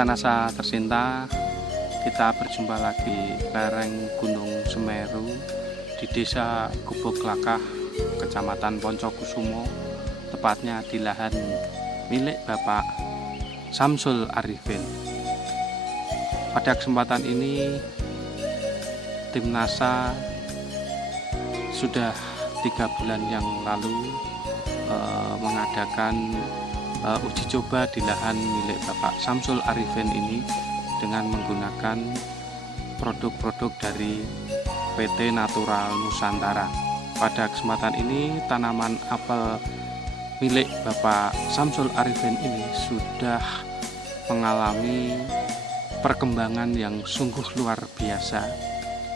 Nasa tercinta, kita berjumpa lagi lereng Gunung Semeru di Desa Guboklakah, Kecamatan Poncokusumo, tepatnya di lahan milik Bapak Samsul Arifin. Pada kesempatan ini, tim NASA sudah 3 bulan yang lalu mengadakan uji coba di lahan milik Bapak Samsul Arifin ini dengan menggunakan produk-produk dari PT Natural Nusantara. Pada kesempatan ini, tanaman apel milik Bapak Samsul Arifin ini sudah mengalami perkembangan yang sungguh luar biasa,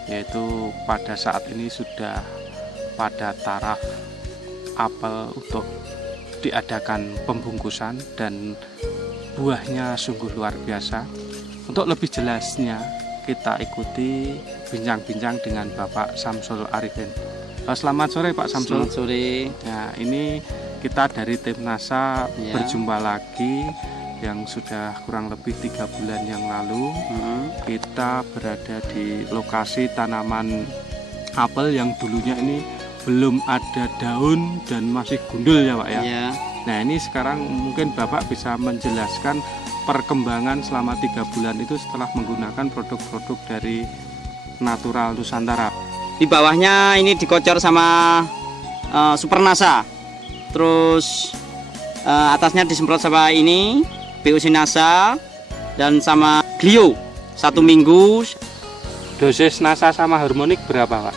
yaitu pada saat ini sudah pada taraf apel untuk diadakan pembungkusan dan buahnya sungguh luar biasa. Untuk lebih jelasnya, kita ikuti bincang-bincang dengan Bapak Samsul Arifin. Selamat sore Pak Samsul. Selamat sore. Ya, ini kita dari tim NASA berjumpa lagi yang sudah kurang lebih 3 bulan yang lalu. Kita berada di lokasi tanaman apel yang dulunya ini belum ada daun dan masih gundul ya Pak ya. Ya. Nah, ini sekarang mungkin Bapak bisa menjelaskan perkembangan selama 3 bulan itu setelah menggunakan produk-produk dari Natural Nusantara. Di bawahnya ini dikocor sama Super NASA. Terus atasnya disemprot sama ini POC NASA dan sama Glio 1 minggu. Dosis NASA sama harmonik berapa Pak?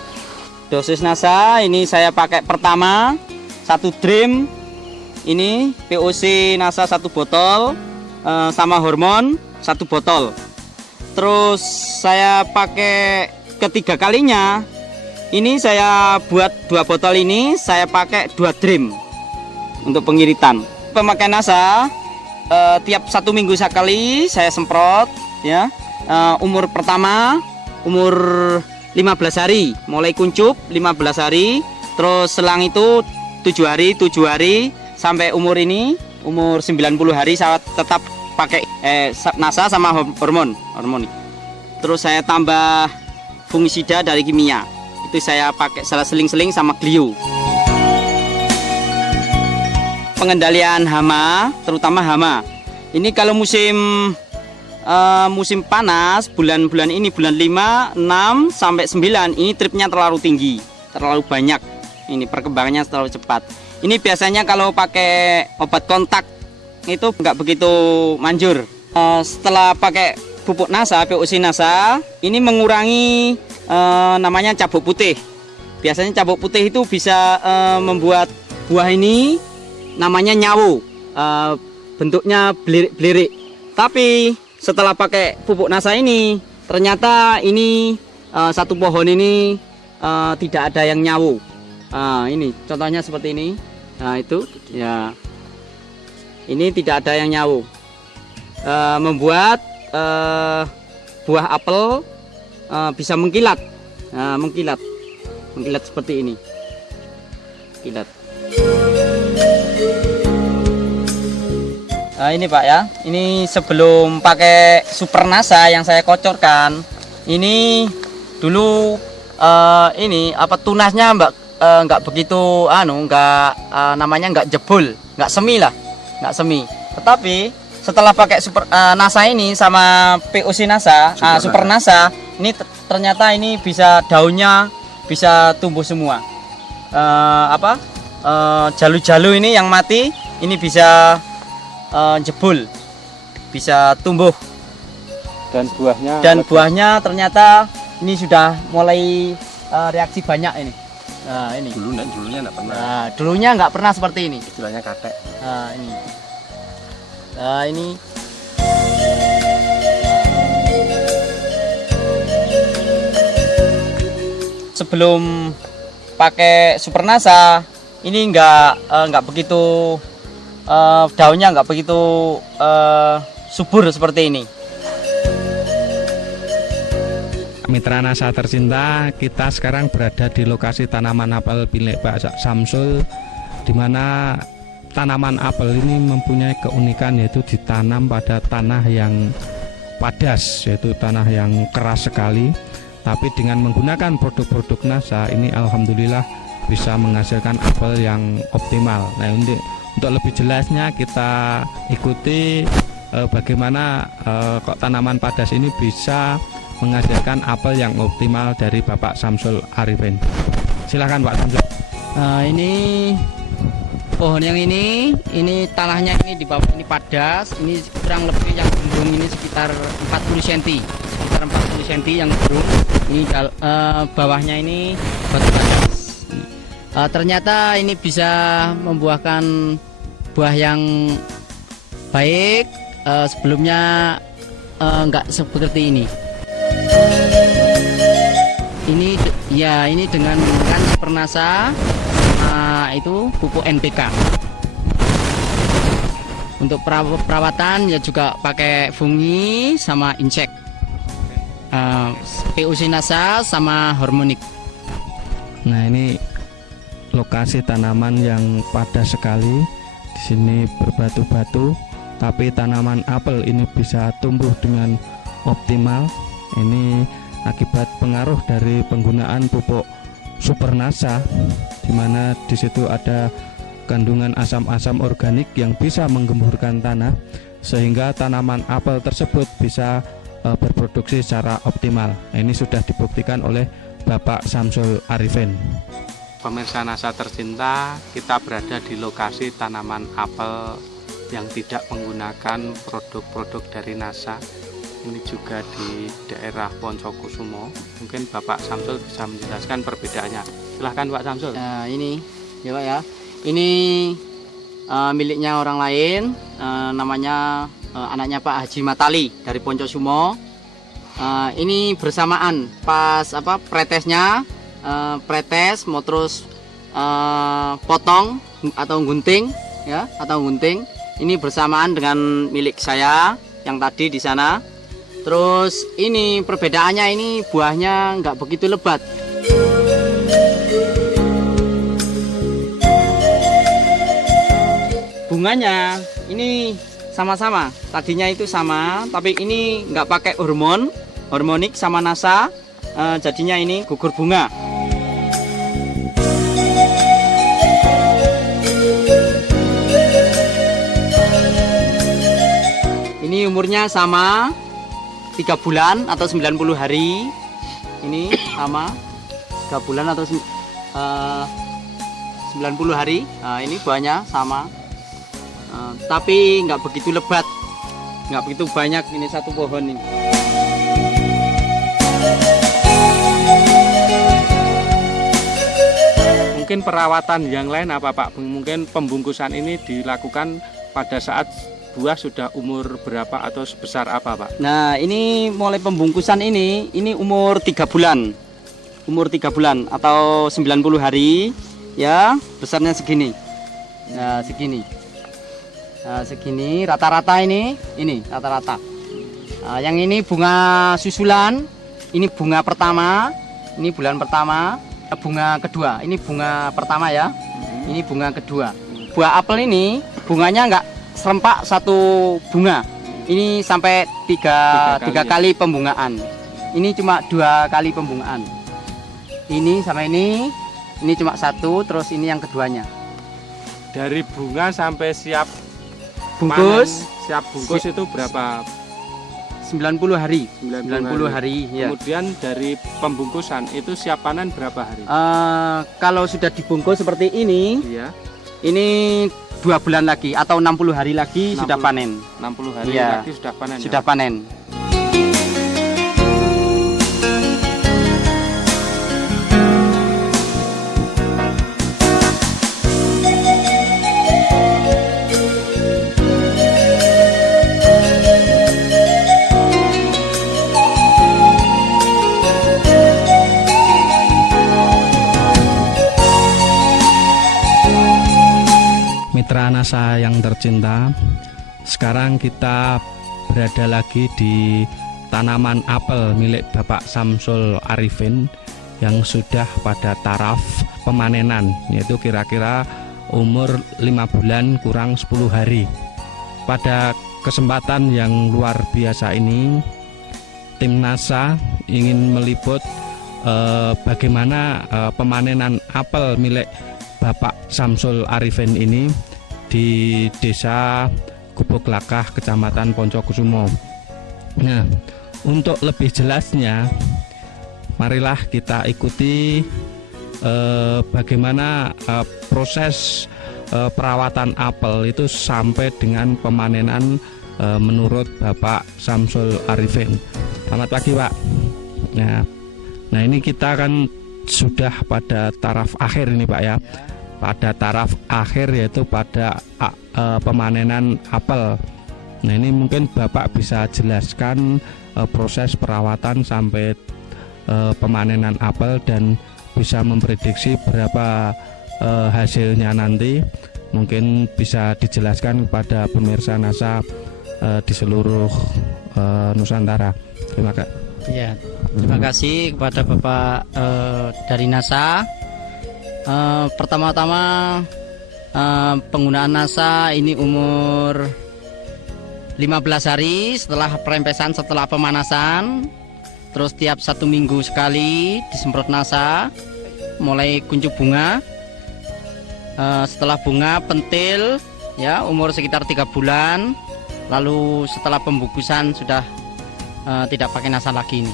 Dosis NASA ini saya pakai pertama 1 drim, ini POC NASA 1 botol, sama hormon 1 botol. Terus saya pakai ketiga kalinya, ini saya buat 2 botol ini saya pakai 2 drim untuk pengiritan. Pemakaian NASA tiap 1 minggu sekali saya semprot ya. Umur pertama umur 15 hari, mulai kuncup 15 hari, terus selang itu 7 hari sampai umur ini umur 90 hari saya tetap pakai NASA sama hormon. Terus saya tambah fungisida dari kimia, itu saya pakai salah seling-seling sama Glio. Pengendalian hama, terutama hama ini kalau musim panas, bulan-bulan ini, bulan 5, 6, sampai 9, ini tripnya terlalu tinggi, terlalu banyak, ini perkembangannya terlalu cepat. Ini biasanya kalau pakai obat kontak itu nggak begitu manjur. Setelah pakai pupuk NASA, POC NASA, ini mengurangi namanya cabuk putih. Biasanya cabuk putih itu bisa membuat buah ini namanya nyawu, bentuknya belirik-belirik. Tapi setelah pakai pupuk NASA ini, ternyata ini 1 pohon ini tidak ada yang nyawu. Ini contohnya seperti ini. Nah itu ya, ini tidak ada yang nyawu, membuat buah apel bisa mengkilat, mengkilat seperti ini, kilat. Nah, ini Pak ya, ini sebelum pakai Super NASA yang saya kocorkan, ini dulu ini tunasnya nggak begitu namanya nggak jebol, nggak semi lah, nggak semi. Tetapi setelah pakai Super NASA ini sama POC NASA, Super NASA, ini ternyata ini bisa daunnya bisa tumbuh semua. Jalu-jalu ini yang mati ini bisa jebol, bisa tumbuh, dan buahnya ternyata ini sudah mulai reaksi banyak ini. Nah ini Dulunya nggak pernah. Nah, dulunya nggak pernah seperti ini, Istilahnya katek. nah ini. Nah ini sebelum pakai Super NASA ini nggak begitu daunnya nggak begitu subur seperti ini. Mitra NASA tercinta, kita sekarang berada di lokasi tanaman apel milik Pak Samsul, di mana tanaman apel ini mempunyai keunikan yaitu ditanam pada tanah yang padas, yaitu tanah yang keras sekali. Tapi dengan menggunakan produk-produk NASA ini alhamdulillah bisa menghasilkan apel yang optimal. Nah, untuk lebih jelasnya kita ikuti bagaimana kok tanaman padas ini bisa menghasilkan apel yang optimal dari Bapak Samsul Arifin. Silakan Pak Samsul. Ini pohon yang ini tanahnya ini di bawah ini padas, ini kurang lebih yang gendung ini sekitar 40 cm, sekitar 40 cm yang gendung. Ini bawahnya ini batu padas. Ternyata ini bisa membuahkan buah yang baik. Sebelumnya enggak seperti ini. Ini dengan menggunakan Super NASA itu pupuk NPK. Untuk perawatan ya juga pakai fungi sama insek, POC NASA sama hormonik. Nah, ini lokasi tanaman yang padas sekali. Di sini berbatu-batu, tapi tanaman apel ini bisa tumbuh dengan optimal. Ini akibat pengaruh dari penggunaan pupuk Super NASA, di mana di situ ada kandungan asam-asam organik yang bisa menggemburkan tanah, sehingga tanaman apel tersebut bisa berproduksi secara optimal. Ini sudah dibuktikan oleh Bapak Samsul Arifin. Pemirsa NASA tercinta, kita berada di lokasi tanaman apel yang tidak menggunakan produk-produk dari NASA. Ini juga di daerah Poncokusumo. Mungkin Bapak Samsul bisa menjelaskan perbedaannya. Silahkan Pak Samsul. Nah, ini ya Pak ya. Ini miliknya orang lain, namanya anaknya Pak Haji Matali dari Poncokusumo. Ini bersamaan pas pretesnya, pretes mau terus potong atau gunting ya, ini bersamaan dengan milik saya yang tadi di sana. Terus ini perbedaannya, ini buahnya nggak begitu lebat. Bunganya ini sama-sama, tadinya itu sama, tapi ini nggak pakai hormonik sama NASA, jadinya ini gugur bunga. Ini umurnya sama 3 bulan atau 90 hari. Ini sama 3 bulan atau 90 hari. Nah, ini buahnya sama, tapi nggak begitu lebat, nggak begitu banyak. Ini satu pohon ini. Mungkin perawatan yang lain apa Pak? Mungkin pembungkusan ini dilakukan pada saat buah sudah umur berapa atau sebesar apa Pak? Nah, ini mulai pembungkusan ini umur 3 bulan. Umur 3 bulan atau 90 hari ya, besarnya segini. Nah, segini. Nah, segini rata-rata ini rata-rata. Nah, yang ini bunga susulan, ini bunga pertama, ini bulan pertama, bunga kedua. Ini bunga pertama ya. Ini bunga kedua. Buah apel ini bunganya enggak serempak satu bunga. Ini sampai tiga kali pembungaan. Ini cuma 2 kali pembungaan. Ini sama ini cuma 1, terus ini yang keduanya. Dari bunga sampai siap bungkus, siap bungkus itu berapa? 90 hari. 90 hari ya. Kemudian dari pembungkusan itu siap panen berapa hari? Kalau sudah dibungkus seperti ini, iya. Ini 2 bulan lagi atau 60 hari lagi 60, sudah panen. 60 hari ya, lagi sudah panen. Sudah ya? Panen. Mitra NASA yang tercinta, sekarang kita berada lagi di tanaman apel milik Bapak Samsul Arifin yang sudah pada taraf pemanenan, yaitu kira-kira umur 5 bulan kurang 10 hari. Pada kesempatan yang luar biasa ini, tim NASA ingin meliput bagaimana pemanenan apel milik Bapak Samsul Arifin ini di Desa Gubuk Lakah, Kecamatan Poncokusumo. Nah, untuk lebih jelasnya, marilah kita ikuti bagaimana proses perawatan apel itu sampai dengan pemanenan menurut Bapak Samsul Arifin. Selamat pagi, Pak. Nah ini kita kan sudah pada taraf akhir ini, Pak ya. Pada taraf akhir yaitu pada pemanenan apel. Nah ini mungkin Bapak bisa jelaskan proses perawatan sampai pemanenan apel dan bisa memprediksi berapa hasilnya nanti. Mungkin bisa dijelaskan kepada pemirsa NASA di seluruh Nusantara. Terima kasih. Ya, terima kasih kepada Bapak dari NASA. Pertama-tama penggunaan NASA ini umur 15 hari setelah perempesan, setelah pemanasan. Terus tiap 1 minggu sekali disemprot NASA, mulai kuncup bunga. Setelah bunga pentil, ya umur sekitar 3 bulan. Lalu setelah pembungkusan sudah tidak pakai NASA lagi ini.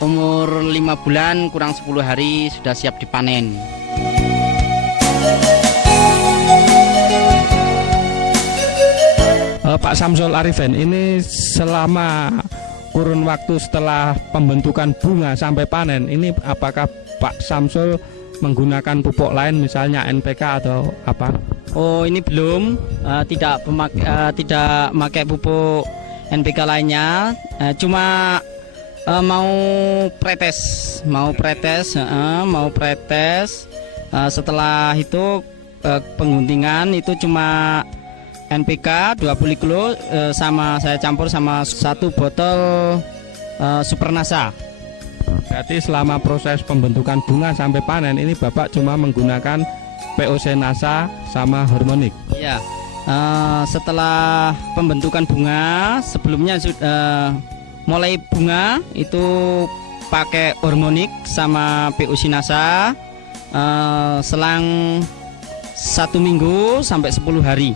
Umur 5 bulan kurang 10 hari sudah siap dipanen. Pak Samsul Arifin, ini selama kurun waktu setelah pembentukan bunga sampai panen, ini apakah Pak Samsul menggunakan pupuk lain misalnya NPK atau apa? Oh, ini belum, tidak memakai pupuk NPK lainnya, cuma mau pretes. Setelah itu pengguntingan itu cuma NPK 20 kilo sama saya campur sama 1 botol Super NASA. Berarti selama proses pembentukan bunga sampai panen ini Bapak cuma menggunakan POC NASA sama hormonik. Iya. Setelah pembentukan bunga, sebelumnya sudah mulai bunga itu pakai hormonik sama POC NASA selang 1 minggu sampai 10 hari.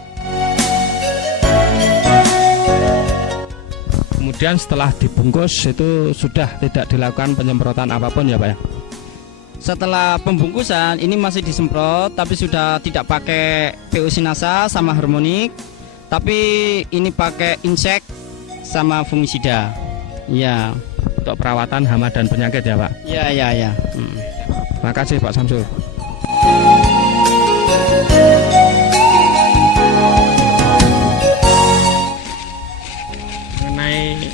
Kemudian setelah dibungkus itu sudah tidak dilakukan penyemprotan apapun ya Pak ya? Setelah pembungkusan ini masih disemprot, tapi sudah tidak pakai POC NASA sama hormonik, tapi ini pakai insek sama fungisida. Ya. Untuk perawatan hama dan penyakit ya Pak? Ya. Terima kasih Pak Samsul. Mengenai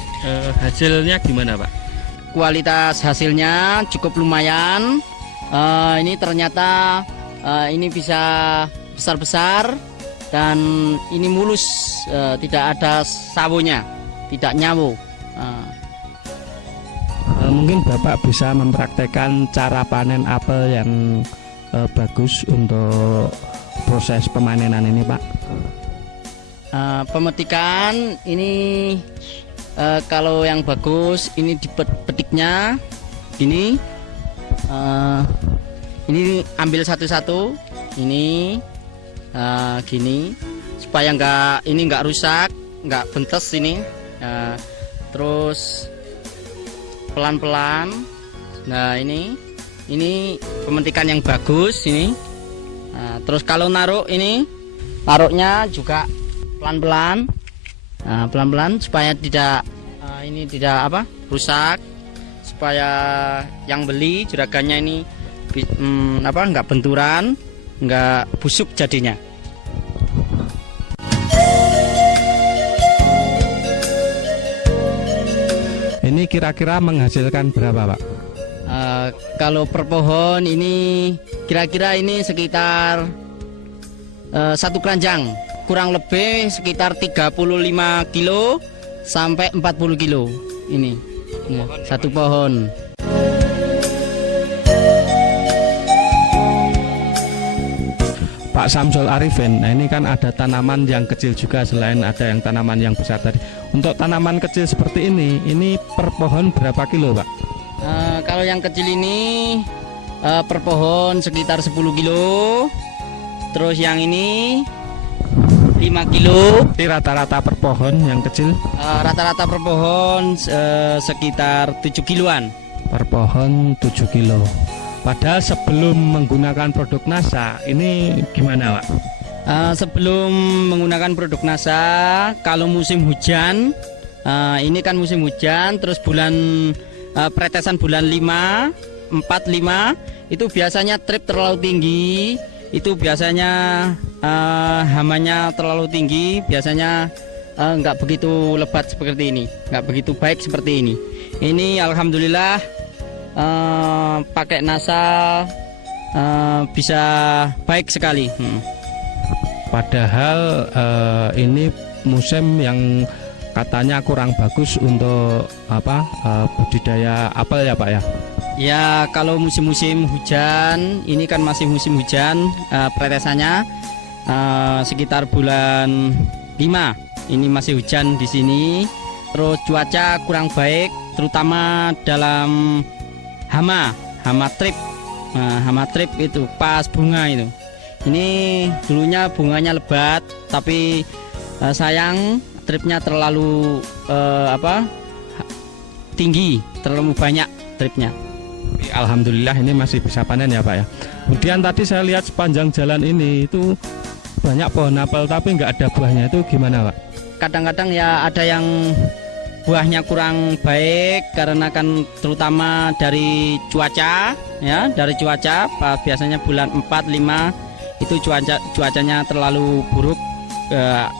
hasilnya gimana Pak? Kualitas hasilnya cukup lumayan. Ini ternyata ini bisa besar-besar dan ini mulus, tidak ada sawonya, tidak nyawo. Mungkin Bapak bisa mempraktekkan cara panen apel yang bagus untuk proses pemanenan ini Pak. Pemetikan ini kalau yang bagus ini dipetiknya gini. Ini ambil satu-satu, ini gini supaya nggak rusak, nggak bentes ini. Terus pelan-pelan. Nah ini pemetikan yang bagus ini. Terus kalau naruhnya juga pelan-pelan. Pelan-pelan supaya tidak rusak, supaya yang beli juragannya ini nggak benturan, nggak busuk jadinya. Ini kira-kira menghasilkan berapa Pak? Kalau per pohon ini kira-kira ini sekitar 1 keranjang, kurang lebih sekitar 35 kilo sampai 40 kilo ini. Satu pohon. Pak Samsul Arifin. Nah ini kan ada tanaman yang kecil juga selain ada yang tanaman yang besar tadi. Untuk tanaman kecil seperti ini per pohon berapa kilo Pak? Kalau yang kecil ini per pohon sekitar 10 kilo. Terus yang ini 5 kilo. Ini rata-rata per pohon yang kecil? Rata-rata per pohon sekitar 7 kiloan. Per pohon 7 kilo. Padahal sebelum menggunakan produk NASA ini gimana Pak? Sebelum menggunakan produk NASA, kalau musim hujan, ini kan musim hujan, terus bulan pretesan bulan 5, 4, 5 itu biasanya trip terlalu tinggi, itu biasanya hamanya terlalu tinggi, biasanya nggak begitu lebat seperti ini, nggak begitu baik seperti ini. Ini alhamdulillah pakai NASA bisa baik sekali. Padahal ini musim yang katanya kurang bagus untuk budidaya apel ya Pak ya? Ya kalau musim-musim hujan, ini kan masih musim hujan, pretesannya sekitar bulan 5. Ini masih hujan di sini. Terus cuaca kurang baik, terutama dalam hama trip. Hama trip itu pas bunga itu. Ini dulunya bunganya lebat, tapi sayang tripnya terlalu tinggi, terlalu banyak tripnya. Alhamdulillah ini masih bisa panen ya Pak ya. Kemudian tadi saya lihat sepanjang jalan ini itu banyak pohon apel tapi nggak ada buahnya, itu gimana Pak? Kadang-kadang ya ada yang buahnya kurang baik karena kan terutama dari cuaca ya, dari cuaca biasanya bulan 4, 5 itu cuacanya terlalu buruk,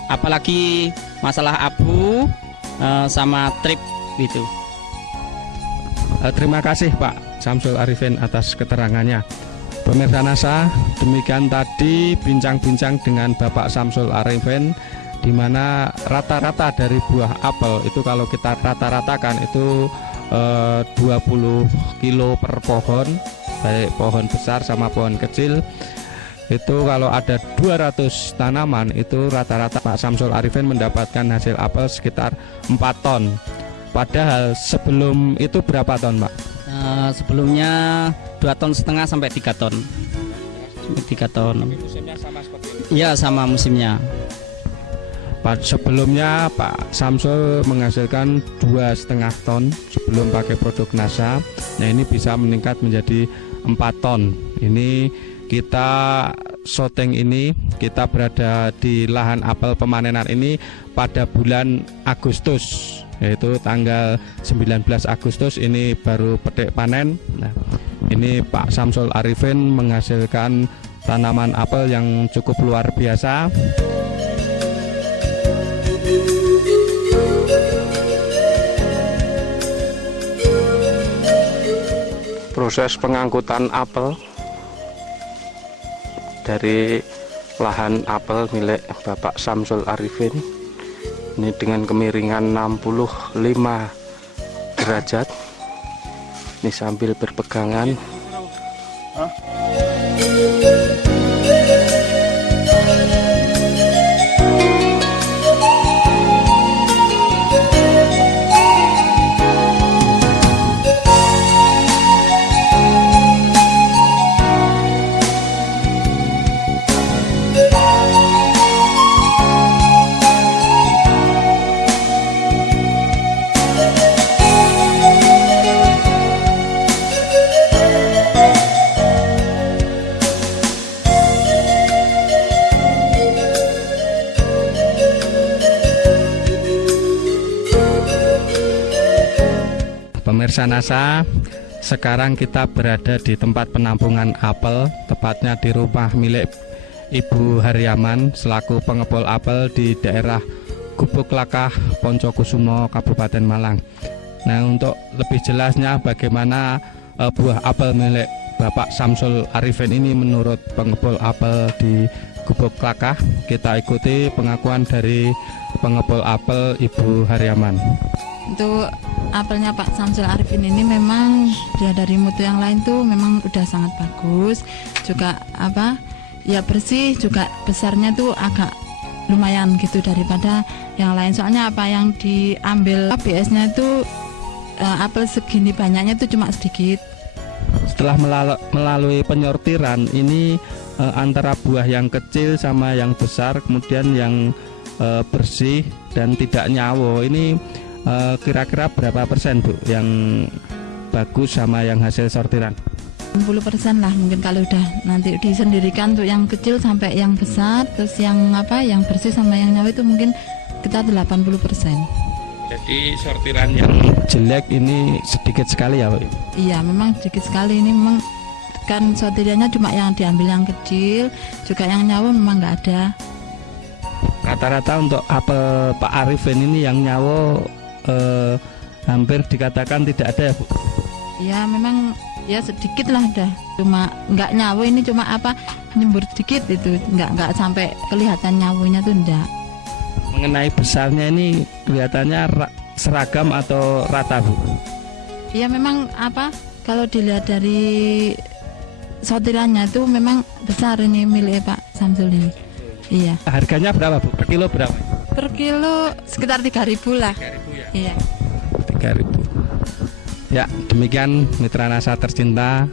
apalagi masalah abu sama trip gitu. Terima kasih Pak Samsul Arifin atas keterangannya. Pemirsa NASA, demikian tadi bincang-bincang dengan Bapak Samsul Arifin, di mana rata-rata dari buah apel itu kalau kita rata-ratakan itu 20 kilo per pohon, baik pohon besar sama pohon kecil. Itu kalau ada 200 tanaman itu rata-rata Pak Samsul Arifin mendapatkan hasil apel sekitar 4 ton. Padahal sebelum itu berapa ton Pak? Sebelumnya 2,5 ton sampai 3 ton. 3 ton. Musimnya sama seperti ini? Iya sama musimnya. Sebelumnya Pak Samsul menghasilkan 2,5 ton sebelum pakai produk NASA. Nah ini bisa meningkat menjadi 4 ton. Ini kita syuting ini, kita berada di lahan apel pemanenan ini pada bulan Agustus, yaitu tanggal 19 Agustus ini baru petik panen. Nah, ini Pak Samsul Arifin menghasilkan tanaman apel yang cukup luar biasa. Proses pengangkutan apel dari lahan apel milik Bapak Samsul Arifin ini dengan kemiringan 65 derajat. Ini sambil berpegangan. Pemirsa NASA, sekarang kita berada di tempat penampungan apel, tepatnya di rumah milik Ibu Haryaman selaku pengepul apel di daerah Gubuk Lakah, Poncokusumo, Kabupaten Malang. Nah, untuk lebih jelasnya bagaimana buah apel milik Bapak Samsul Arifin ini menurut pengepul apel di Gubuk Lakah, kita ikuti pengakuan dari pengepul apel Ibu Haryaman. Untuk apelnya Pak Samsul Arifin ini memang dari mutu yang lain tuh memang udah sangat bagus, juga ya bersih, juga besarnya tuh agak lumayan gitu daripada yang lain. Soalnya apa yang diambil ABS-nya itu apel segini banyaknya itu cuma sedikit. Setelah melalui penyortiran ini antara buah yang kecil sama yang besar, kemudian yang bersih dan tidak nyawo, ini kira-kira berapa persen Bu yang bagus sama yang hasil sortiran? 60% lah mungkin kalau udah nanti disendirikan untuk yang kecil sampai yang besar, terus yang yang bersih sama yang nyawa itu mungkin kita 80%. Jadi sortiran yang jelek ini sedikit sekali ya Bu? Iya, memang sedikit sekali. Ini memang kan sortirannya cuma yang diambil yang kecil, juga yang nyawa memang nggak ada. Rata-rata untuk apel Pak Arifin ini yang nyawo hampir dikatakan tidak ada ya Bu? Iya, memang ya sedikit lah dah, cuma nggak nyawa, ini cuma nyembur sedikit itu, nggak sampai kelihatan nyawanya tuh enggak. Mengenai besarnya ini kelihatannya seragam atau rata Bu? Iya, memang kalau dilihat dari sortirannya itu memang besar ini milik Pak Samsul ini. Iya. Harganya berapa Bu? Per kilo berapa? Per kilo sekitar 3.000 lah. 3.000 ya? Iya. 3.000. Ya, demikian mitra NASA tercinta,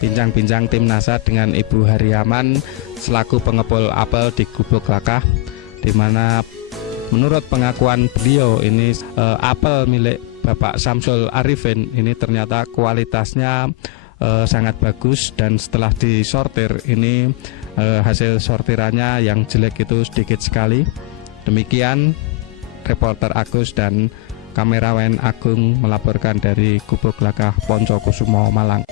bincang-bincang tim NASA dengan Ibu Hariaman selaku pengepul apel di Gubuk Lakah, di mana menurut pengakuan beliau ini apel milik Bapak Samsul Arifin ini ternyata kualitasnya sangat bagus, dan setelah disortir ini hasil sortirannya yang jelek itu sedikit sekali. Demikian reporter Agus dan kamerawan Agung melaporkan dari Gubuk Lakah, Poncokusumo, Malang.